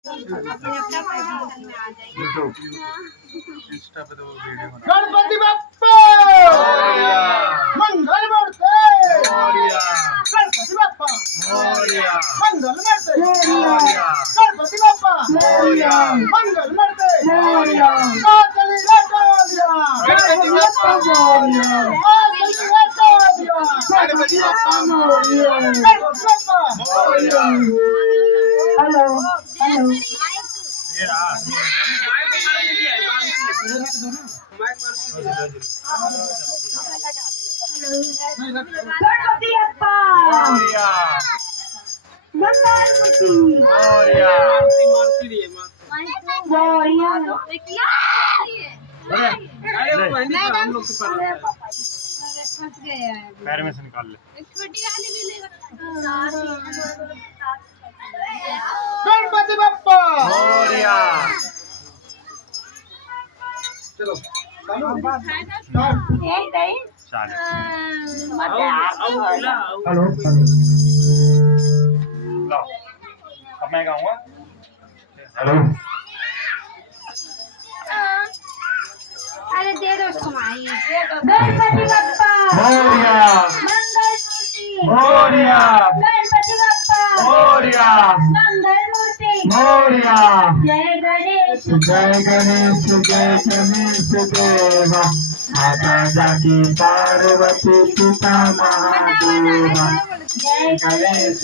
YouTube Insta पे तो वो वीडियो बना। गणपति बप्पा मंगल मूर्ति गणपति बप्पा मंगल मूर्ति गणपति बप्पा मंगल मूर्ति काकली रटोलिया गणपति बप्पा काकली रटोलिया गणपति बप्पा गणपति बप्पा हेलो हेलो ये रहा। गणपति अप्पा मोरिया मंगलमूर्ति मोरिया मोरिया पैर में से निकाल ले। गणपति बप्पा मोरिया चलो यही नहीं चाले। मत आरती हो हेलो लो अब मैं गाऊंगा। हेलो अरे दे दो उसको माई दे दो गणपति बप्पा मोरिया मंगलमूर्ति मोरिया गणपति बप्पा मोरिया मंगलमूर्ति मोरिया जय गणेश जय गणेश देवा माता जाकी पार्वती पिता महादेवा जय गणेश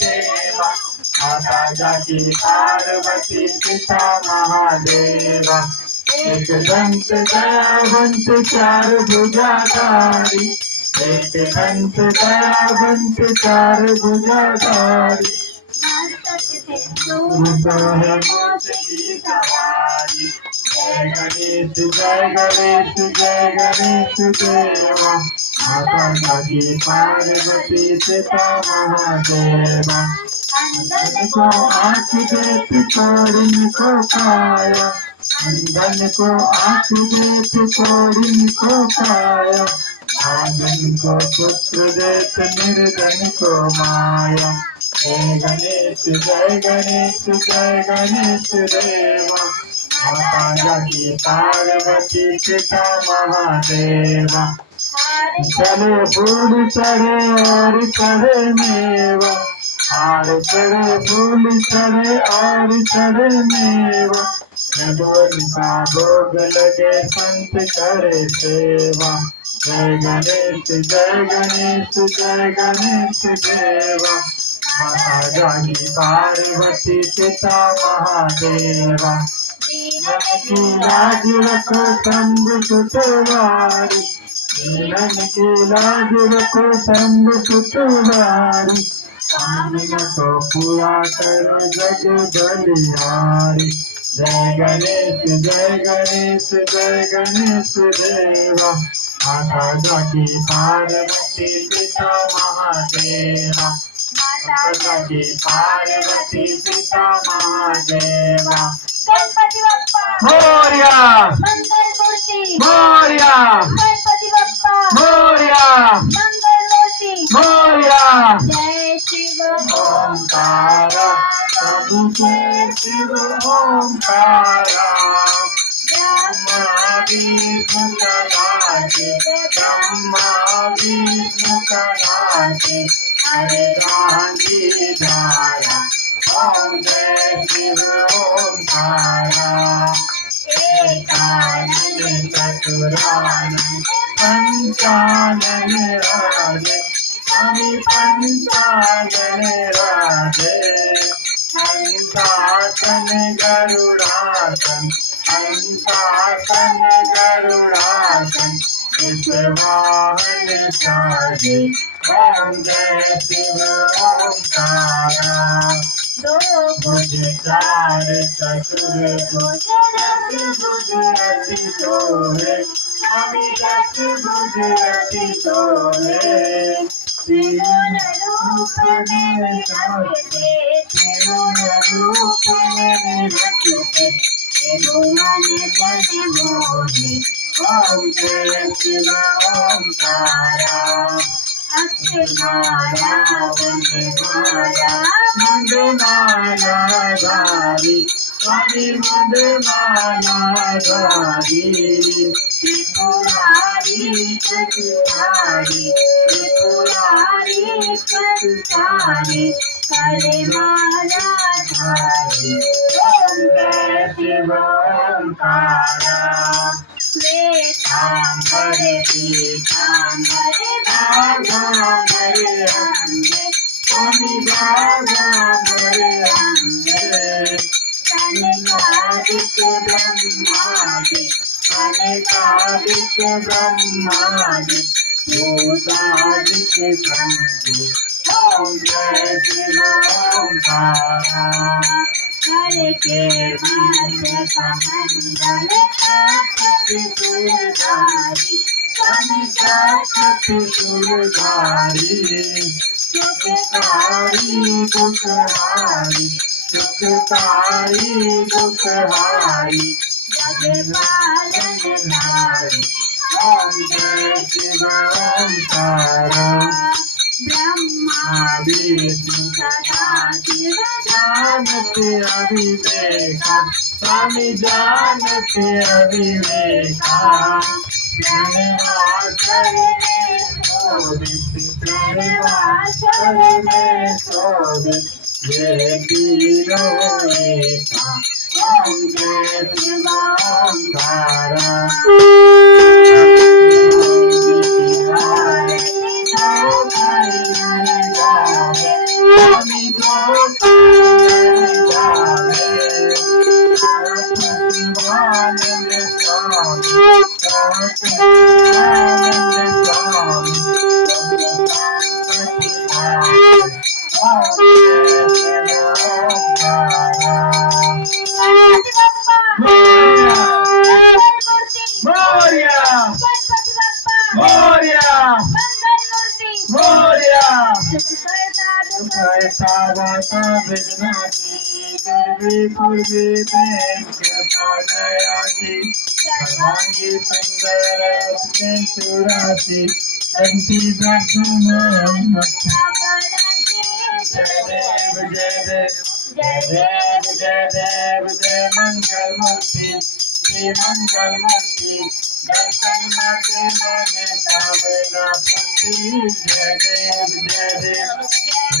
देवा माता जाकी पार्वती पिता महादेवा एक दंत दयावंत चार भुजाधारी एक दंत दयावंत चार भुजाधारी तो है मोक्ष की सवारी जय गणेश देवा माता जाकी पार्वती पिता महादेवा अंधन को आँख देत चोरिन को पाया अंधन को आँख देत चोरिन को पाया आंगन को पुत्र देत निर्धन को माया जय गणेश देवा माता जाकी पार्वती पिता महादेवा चढ़े फूल चढ़े और चढ़े मेवा हार चढ़े फूल चढ़े और चढ़े मेवा भगवान का भोग लगे संत करे सेवा जय गणेश देवा माता जाकी पार्वती पिता महादेवा मन की लाज रखो तंब सुतवारी नीलन की लाज रखो तंब सुतवारी आनंद को पूरा कर जग बलिहारी जय गणेश देवा माता जाकी पार्वती पिता महादेवा माता जाकी पार्वती पिता महादेवा गणपति बप्पा मोरिया मंगलमूर्ति मोरिया गणपति बप्पा मोरिया मंगलमूर्ति मोरिया जय शिव ओंकारा प्रभु से शिव ओंकारा ब्रह्मा विष्णु कलाके हरे गांधी धारा ओम जय शिव ओंकारा एकानन चतुरानन पंचानन राजे स्वामी पंचानन राजे हंसासन गरुड़ासन इस वाहन साजे ओम जय शिव ओंकारा दो भुज चार चतुर्भुज भुज अति सोहे स्वामी दस भुज अति सोहे तीन रूप में सोहे तीन रूप में रखते मन जन मोहे ओम जय शिव ओंकारा अक्षमाला वनमाला मुंडमाला धारी स्वामी मुंडमाला धारी त्रिपुरारी चतुरारी त्रिपुरारी चतुरारी कलेमाला धारी ओम जय शिव ओंकारा वेदांबरे पीतांबरे भागांबरे अंगे स्वामी बाबा बड़े अंगे कनकादित्य ब्रह्मादि कनकादित्य ब्रह्मादि भूतादित्य शंभु ओम जय शिव ओंकारा हरे के मध्य कमंडल त्रिपुरधारी स्वामी सरस्वती सुरधारी सुखकारी दुखहारी सुखकारी दुखहारी जगपालनहारी ओम जय शिव ओंकारा ब्रह्मा विष्णु सदा शिव जानते अविवेका स्वामी जानते अविवेका प्रणवाचर में शोभित प्रणवाचर में शोभित ये तीनों एका ओम जय शिव ओंकारा स्वामी गणपति बप्पा Moria! गणपति बप्पा Moria! मंगल मूर्ति Moria! सुखकर्ता दुख सावता विघ्नाची गर्वी पूर्वी बैंक पादयाची सर्वांगी सुंदर सुराची कंठी दर्शन जय देव जय देव जय देव जय देव जय मंगल मूर्ति श्री मंगल मूर्ति दर्शन मात्र माने सावना पुत्री जय देव जय देव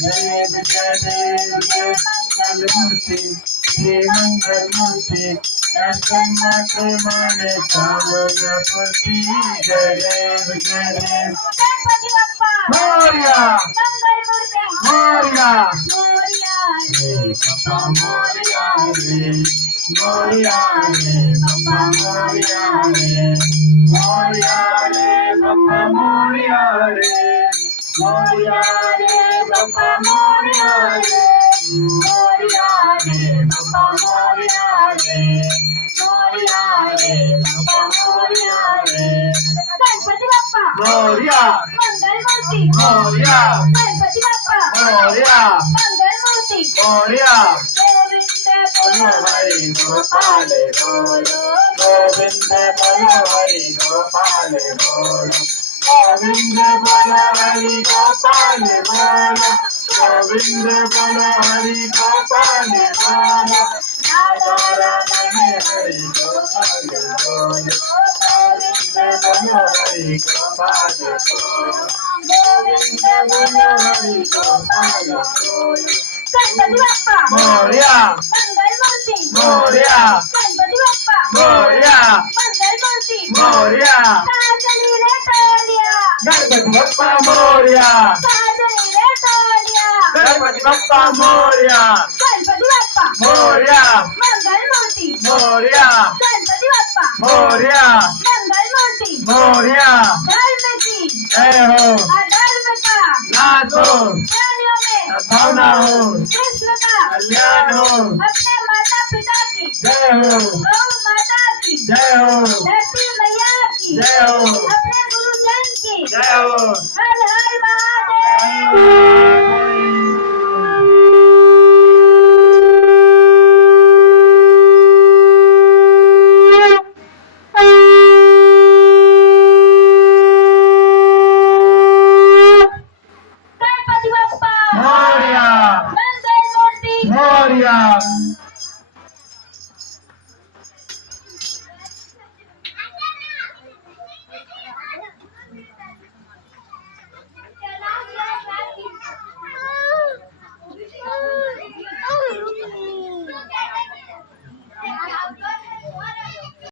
जय देव जय देव जय मंगल मूर्ति श्री मंगल मूर्ति दर्शन मात्र माने सावना पुत्री जय देव जय देव गणपति बप्पा मोरया मंगल मूर्ति मोरया मोरया रे पप्पा मोरया रे मोरया रे पप्पा मोरया रे मोरया रे पप्पा मोरया रे मोरया रे पप्पा मोरया रे मोरया रे पप्पा मोरया रे मोरया रे पप्पा मोरया रे गणपति बप्पा मोरया मंगल मूर्ति मोरया गणपति बप्पा मोरया मंगल मूर्ति मोरया गोविंद बोलो हरि गोपाल बोलो गोविंद बोलो हरि गोपाल बोलो गोविंद बोलो हरि गोपाल बोलो गोविंद बोलो हरि गोपाल बोलो राधा रमण हरि गोपाल बोलो गोविंद बोलो हरि गोपाल बोलो गोविंद बोलो हरि गोपाल बोलो गणपति बप्पा मोरया मंगल मूर्ति मोरया गणपति बप्पा मोरया मंगल मूर्ति मोरया काजली रे टोलिया गणपति बप्पा मोरया काजली रे टोलिया गणपति बप्पा मोरया गणपति बप्पा मोरया मंगल मूर्ति मोरया गणपति बप्पा मोरया मंगल मूर्ति मोरया धर्म की जय हो अधर्म का नाथ हो प्राणियों में सद्भावना हो कृष्ण का कल्याण हो अपने माता पिता की जय हो गौ माता की जय हो धरती मैया की जय हो अपने गुरुजन की जय हो हर हर महादेव मोरया